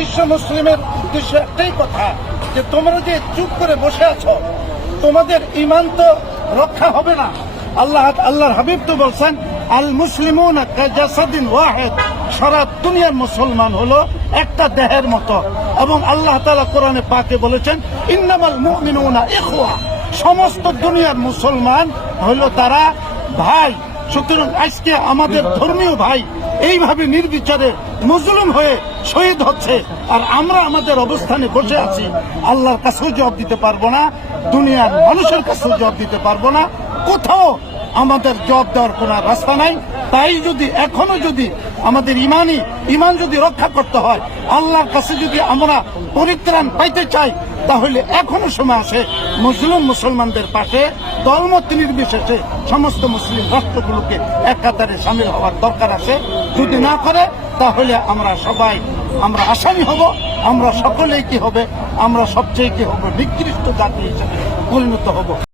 বিশ্ব মুসলিমের উদ্দেশ্যে একটাই কথা, যে তোমরা যে চুপ করে বসে আছো, তোমাদের ঈমান তো রক্ষা হবে না। আল্লাহর হাবিব তো বলছেন, আল মুসলিমুনা কাজাসাদিন ওয়াহিদ, সারা দুনিয়ার মুসলমান হলো একটা দেহের মতো। এবং আল্লাহ তাআলা কোরআনে পাকে বলেছেন, ইন্নামাল মুমিনুনা ইখওয়া, সমস্ত দুনিয়ার মুসলমান হলো তারা ভাই। সুতরাং আজকে আমাদের ধর্মীয় ভাই এইভাবে নির্বিচারে মজলুম হয়ে শহীদ হচ্ছে, আর আমরা আমাদের অবস্থানে বসে আছি। আল্লাহর কাছেও জবাব দিতে পারবো না, দুনিয়ার মানুষের কাছেও জবাব দিতে পারবো না, কোথাও আমাদের জবাব দেওয়ার কোনো রাস্তা নাই। তাই যদি এখনো যদি আমাদের ইমান যদি রক্ষা করতে হয়, আল্লাহর কাছে যদি আমরা পরিত্রাণ পাইতে চাই, তাহলে এখনো সময় আছে মুসলিম মুসলমানদের পাশে দলমত নির্বিশেষে সমস্ত মুসলিম রাষ্ট্রগুলোকে এক কাতারে সামিল হওয়ার দরকার আছে। যদি না করে তাহলে আমরা সবাই আসামি হব, আমরা সকলেই কি হবে, আমরা সবচেয়ে কি হবে, নিকৃষ্ট জাতি হিসেবে পরিণত হব।